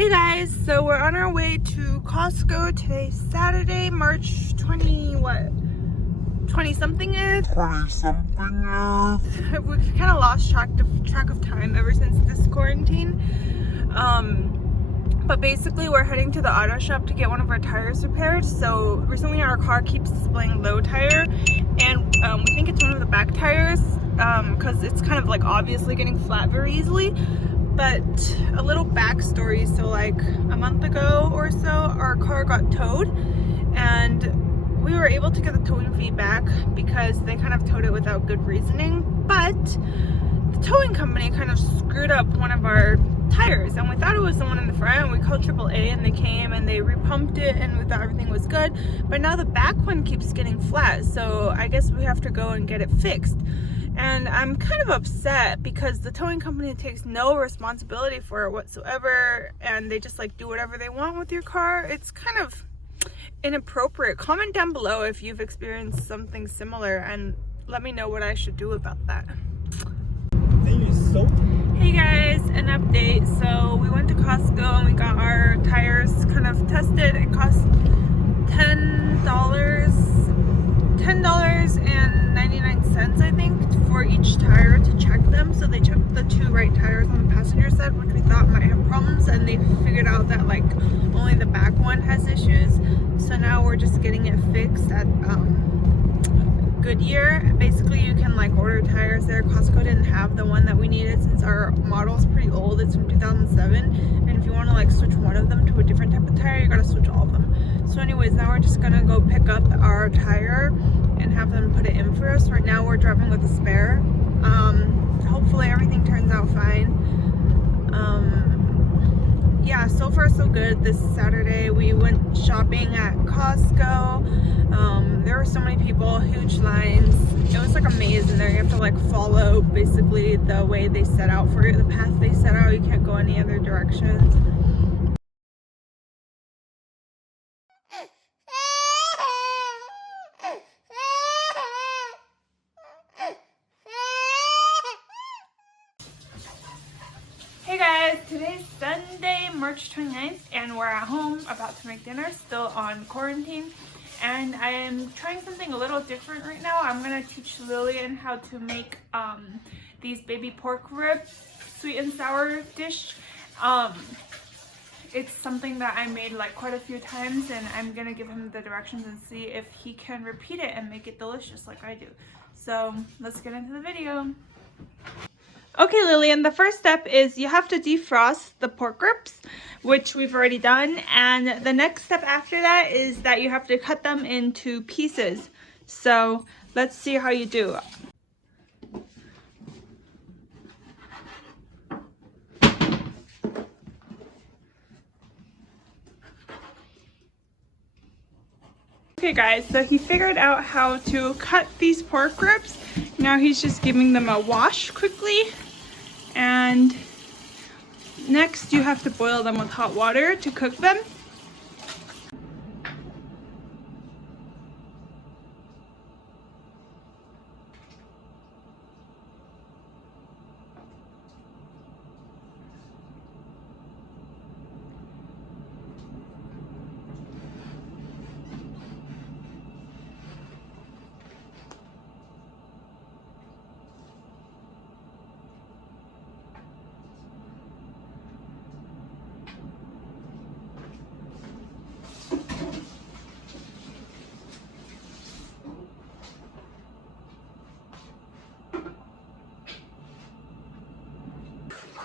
Hey guys, so we're on our way to Costco. Today's Saturday, March 20 what? 20 something is? 20 something is. We've kind of lost track of time ever since this quarantine. But basically we're heading to the auto shop to get one of our tires repaired. So recently our car keeps displaying low tire, and we think it's one of the back tires because it's kind of like obviously getting flat very easily. But a little backstory, so like a month ago or so, our car got towed, and we were able to get the towing fee back because they kind of towed it without good reasoning. But the towing company kind of screwed up one of our tires, and we thought it was the one in the front. We called AAA and they came and they repumped it, and we thought everything was good. But now the back one keeps getting flat, so I guess we have to go and get it fixed. And I'm kind of upset because the towing company takes no responsibility for it whatsoever, and they just like do whatever they want with your car. It's kind of inappropriate. Comment down below if you've experienced something similar and let me know what I should do about that. Hey guys, an update. So we went to Costco and we got our tires kind of tested. It cost $10.99 I think for each tire to check them. So they checked the two right tires on the passenger side, which we thought might have problems, and they figured out that like only the back one has issues. So now we're just getting it fixed at Goodyear. Basically you can like order tires there. Costco didn't have the one that we needed since our model is pretty old. It's from 2007, and if you want to like switch one of them to a different type of tire, you gotta switch all of them. So anyways, now we're just gonna go pick up our tire and have them put it in for us. Right now we're driving with a spare. Hopefully everything turns out fine. Yeah, so far so good. This Saturday we went shopping at Costco. There were so many people, huge lines. It was like a maze in there. You have to like follow basically the way they set out for you, the path they set out. You can't go any other directions. Hey guys, today's Sunday, March 29th, and we're at home about to make dinner, still on quarantine. And I am trying something a little different right now. I'm gonna teach Lillian how to make these baby pork rib sweet and sour dish. It's something that I made like quite a few times, and I'm gonna give him the directions and see if he can repeat it and make it delicious like I do. So let's get into the video. Okay, Lillian, the first step is you have to defrost the pork ribs, which we've already done. And the next step after that is that you have to cut them into pieces. So let's see how you do. Okay guys, so he figured out how to cut these pork ribs. Now he's just giving them a wash quickly. And next you have to boil them with hot water to cook them.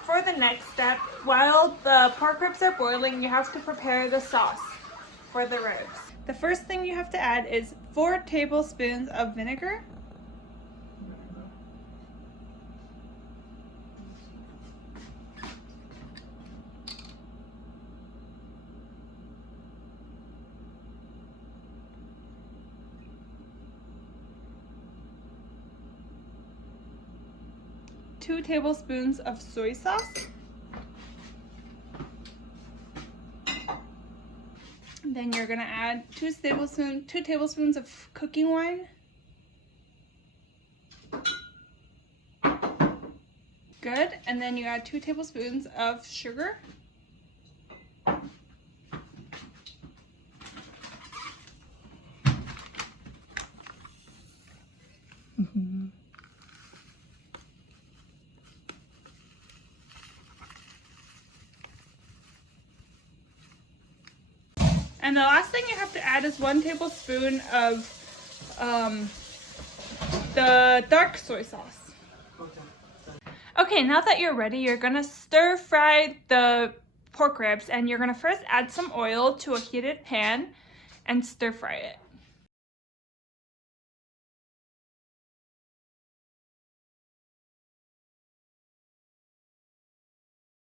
For the next step, while the pork ribs are boiling, you have to prepare the sauce for the ribs. The first thing you have to add is 4 tablespoons of vinegar. Two tablespoons of soy sauce. Then you're gonna add 2 tablespoons of cooking wine. Good. And then you add 2 tablespoons of sugar. And the last thing you have to add is 1 tablespoon of the dark soy sauce. Okay, now that you're ready, you're gonna stir fry the pork ribs, and you're gonna first add some oil to a heated pan and stir fry it.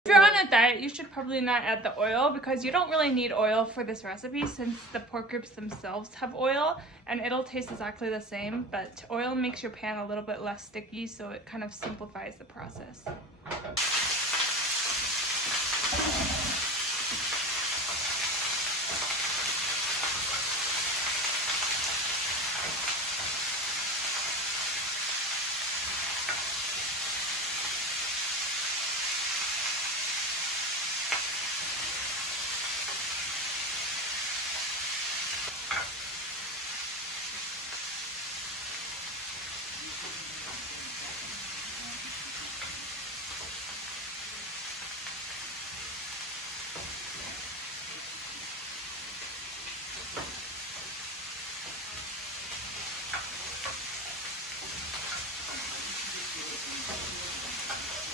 If you're on a diet, you should probably not add the oil because you don't really need oil for this recipe since the pork ribs themselves have oil and it'll taste exactly the same, but oil makes your pan a little bit less sticky, so it kind of simplifies the process.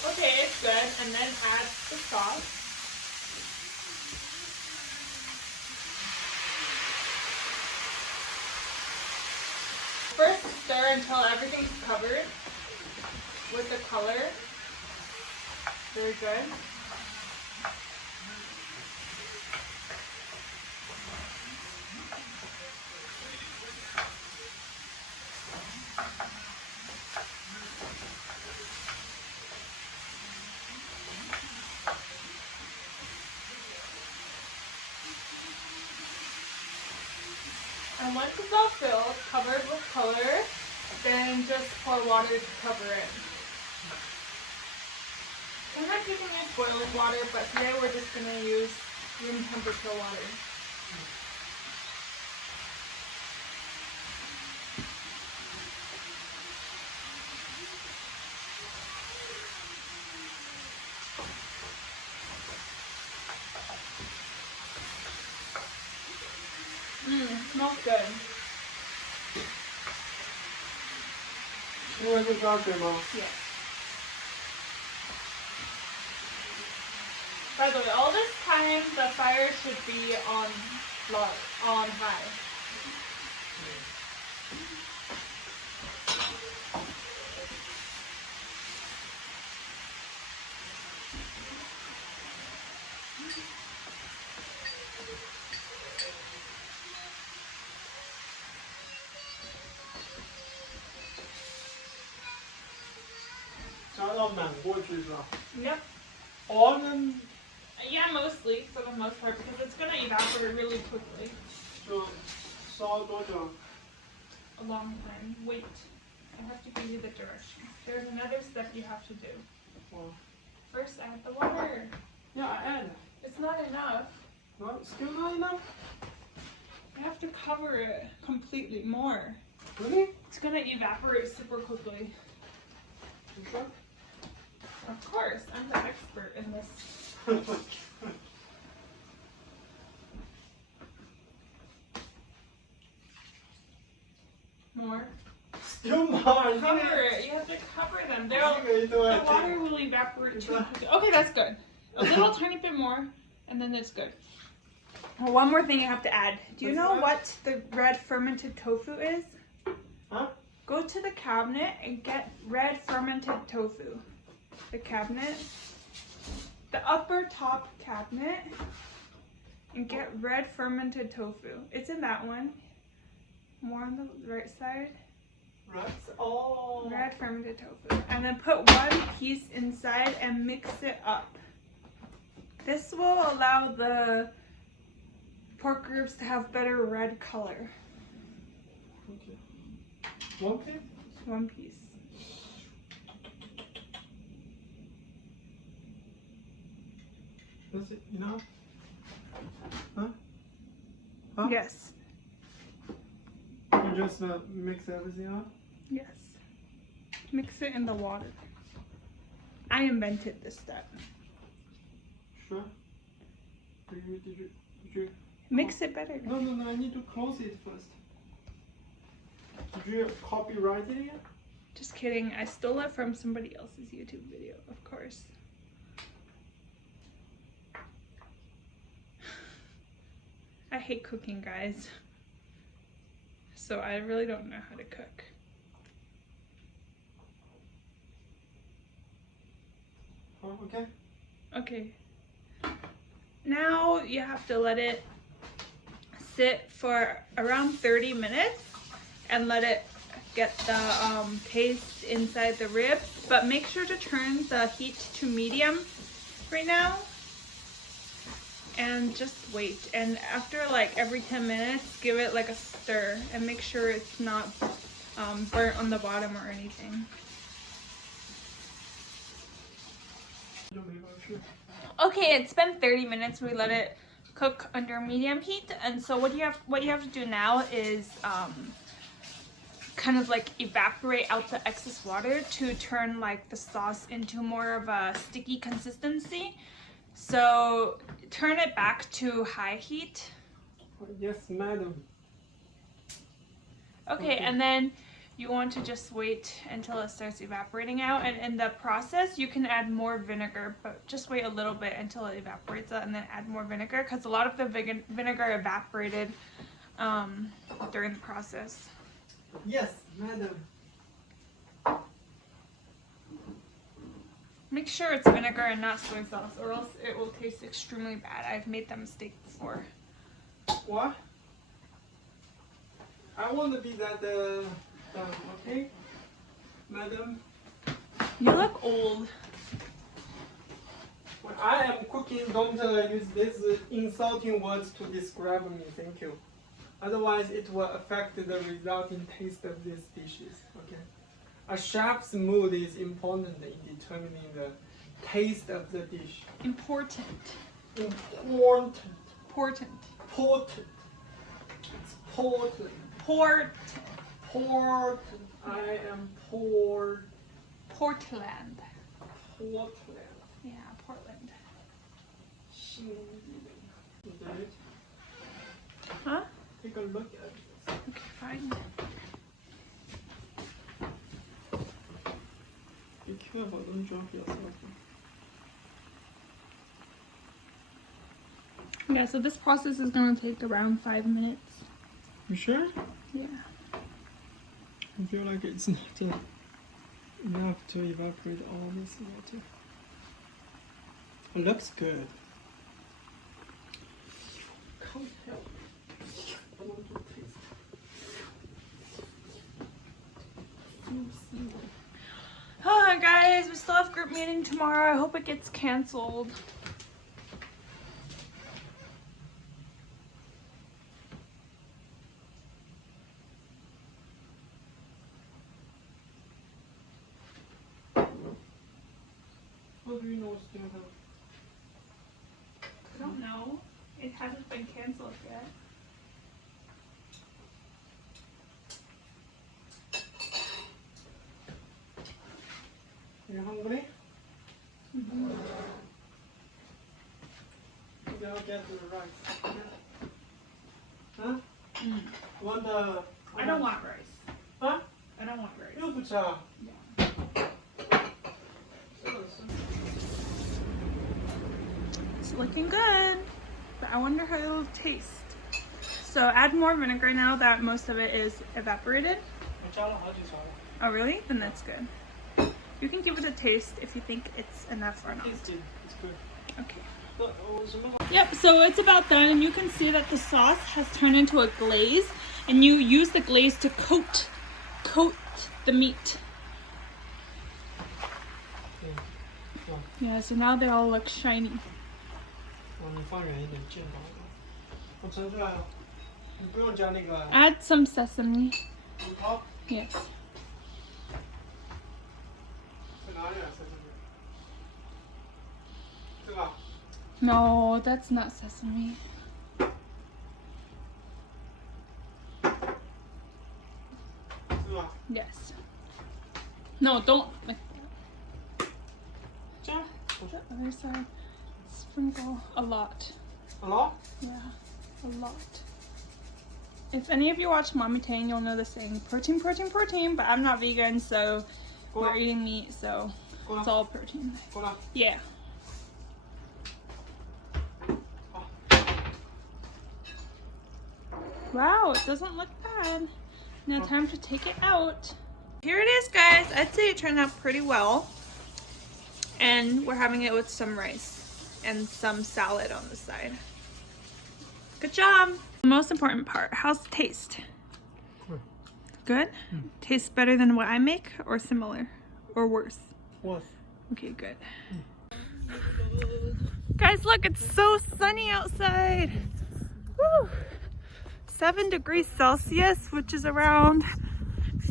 Okay, it's good, and then add the sauce. First stir until everything's covered with the color. Very good. And once it's all filled, covered with color, then just pour water to cover it. Sometimes you can use boiling water, but today we're just going to use room temperature water. It smells good. Where's the doctor, Mom? Yes. By the way, all this time the fire should be on high. Yep. All of them? Yeah, mostly, for the most part, because it's going to evaporate really quickly. So, salt or A long time. Wait. I have to give you the directions. There's another step you have to do. Well, First, add the water. yeah, I add. It's not enough. What? Still not enough? You have to cover it completely more. Really? It's going to evaporate super quickly. You sure? Of course, I'm the expert in this. More. Still more. Cover it. You have to cover them. The water will evaporate too quickly. Okay, that's good. A little tiny bit more, and then that's good. Well, one more thing you have to add. Do you know what the red fermented tofu is? Huh? Go to the cabinet and get red fermented tofu. The cabinet. The upper top cabinet. And get red fermented tofu. It's in that one. More on the right side. Right. Oh. Red fermented tofu. And then put one piece inside and mix it up. This will allow the pork ribs to have better red color. Okay. One piece? One piece. Is it enough? Huh? Huh? Yes. You just mix everything up? Yes. Mix it in the water. I invented this step. Sure. Did you? Mix it better. No, I need to close it first. Did you copyright it yet? Just kidding. I stole it from somebody else's YouTube video, of course. I hate cooking, guys. So I really don't know how to cook. Oh, okay. Okay. Now you have to let it sit for around 30 minutes and let it get the taste inside the ribs. But make sure to turn the heat to medium right now. And just wait. And after like every 10 minutes, give it like a stir and make sure it's not burnt on the bottom or anything. Okay, it's been 30 minutes. We let it cook under medium heat, and so what you have to do now is kind of like evaporate out the excess water to turn like the sauce into more of a sticky consistency. So turn it back to high heat. Yes, madam. Okay, and then you want to just wait until it starts evaporating out, and in the process you can add more vinegar, but just wait a little bit until it evaporates out and then add more vinegar, because a lot of the vinegar evaporated during the process. Yes, madam. Make sure it's vinegar and not soy sauce, or else it will taste extremely bad. I've made that mistake before. What? I want to be that okay, madam. You look old. When I am cooking, don't use these insulting words to describe me. Thank you. Otherwise, it will affect the resulting taste of these dishes. Okay. A chef's mood is important in determining the taste of the dish. Important. Important. Important. Important. It's important. Port. Port. I am poor. Portland. Portland. Yeah, Portland. CINZHE. Huh? Take a look at this. Okay, fine. Be careful, don't drop yourself. Yeah, so this process is going to take around 5 minutes. You sure? Yeah. I feel like it's not enough to evaporate all this water. It looks good. Can't help. I want to taste. Oh, guys, we still have group meeting tomorrow. I hope it gets canceled. How do you know it's gonna happen? I don't know. It hasn't been canceled yet. You hungry? Mm-hmm. Maybe I'll get the rice. Huh? Mm. Want I don't want rice. Huh? I don't want rice. 又不吃啊？ Yeah. It's looking good, but I wonder how it'll taste. So add more vinegar now that most of it is evaporated. 我加了好几勺了。 Oh really? Then that's good. You can give it a taste if you think it's enough or not. Tasty. It's good. Okay. 什么？ Yep, so it's about done, and you can see that the sauce has turned into a glaze, and you use the glaze to coat the meat. Yeah, so now they all look shiny. 你放远一点，见到了。我盛出来了。你不用加那个 Add some sesame. 葡萄， Yes. 在哪里啊？在这里。这个。 No, that's not sesame. 是吧？ Yes. No, don't like 加。 the other side. Sprinkle a lot. 好了。 Yeah. A lot. If any of you watch Mommy Tang, you'll know the saying protein, protein, protein, but I'm not vegan, so we're eating meat, so it's all protein. Yeah. Wow, it doesn't look bad. Now time to take it out. Here it is, guys. I'd say it turned out pretty well. And we're having it with some rice and some salad on the side. Good job. The most important part, how's the taste? Good? Tastes better than what I make or similar or worse? Worse. Okay, good. Guys, look, it's so sunny outside. Woo! 7 degrees Celsius, which is around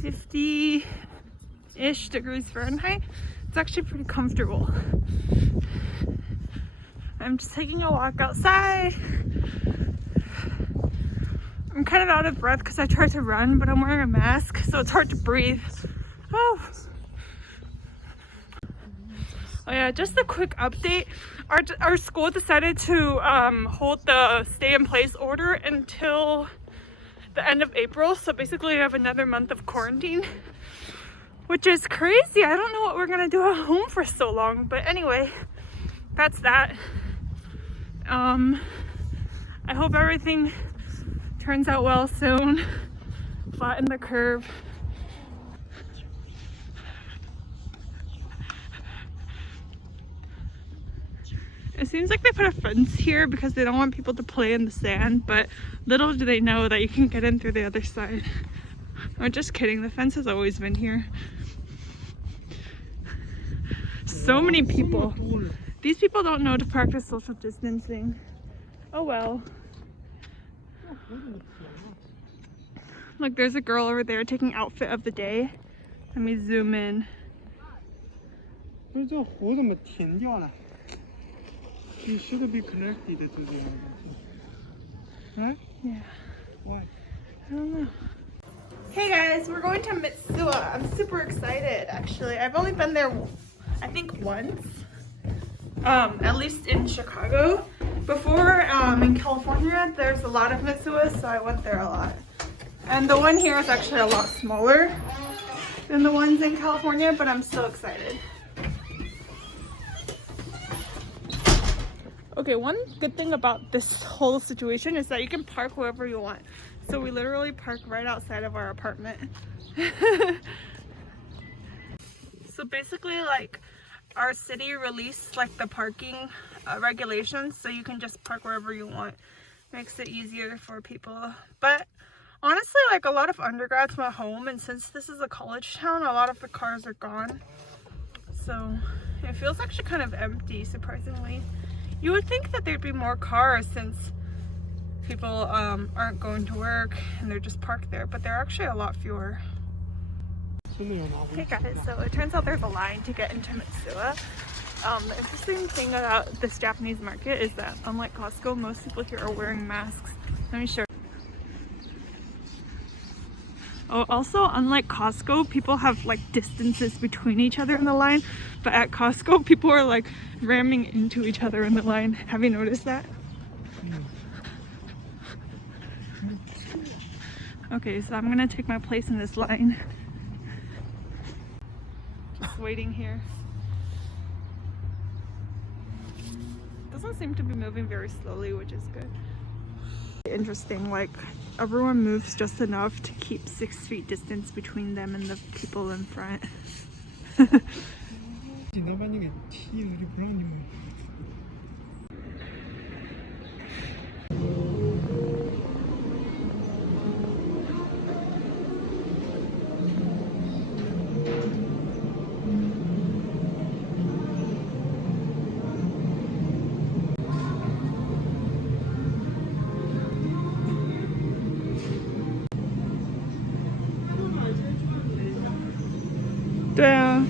50-ish degrees Fahrenheit. It's actually pretty comfortable. I'm just taking a walk outside. I'm kind of out of breath because I tried to run, but I'm wearing a mask, so it's hard to breathe. Oh yeah, just a quick update. Our school decided to hold the stay-in-place order until the end of April. So basically we have another month of quarantine, which is crazy. I don't know what we're gonna do at home for so long. But anyway, that's that. I hope everything turns out well soon. Flatten the curve. It seems like they put a fence here because they don't want people to play in the sand, but little do they know that you can get in through the other side. I'm just kidding, the fence has always been here. So many people. These people don't know to practice social distancing. Oh well. Look, there's a girl over there taking outfit of the day. Let me zoom in. You should be connected to the other. Right? Yeah. Why? I don't know. Hey guys, we're going to Mitsuwa. I'm super excited actually. I've only been there, I think once. At least in Chicago. Before, in California, there's a lot of Mitsuwas, so I went there a lot. And the one here is actually a lot smaller than the ones in California, but I'm still excited. Okay, one good thing about this whole situation is that you can park wherever you want. So we literally park right outside of our apartment. So basically, like, our city released like the parking regulations, so you can just park wherever you want. Makes it easier for people. But honestly, like, a lot of undergrads went home, and since this is a college town, a lot of the cars are gone. So it feels actually kind of empty, surprisingly. You would think that there'd be more cars since people aren't going to work and they're just parked there, but there are actually a lot fewer. Hey guys, so it turns out there's a line to get into Mitsuwa. The interesting thing about this Japanese market is that unlike Costco, most people here are wearing masks. Let me show you. Oh, also, unlike Costco, people have like distances between each other in the line, but at Costco, people are like ramming into each other in the line. Have you noticed that? Okay, so I'm gonna take my place in this line. Just waiting here. Doesn't seem to be moving very slowly, which is good. Interesting, like everyone moves just enough to keep 6 feet distance between them and the people in front. Yeah.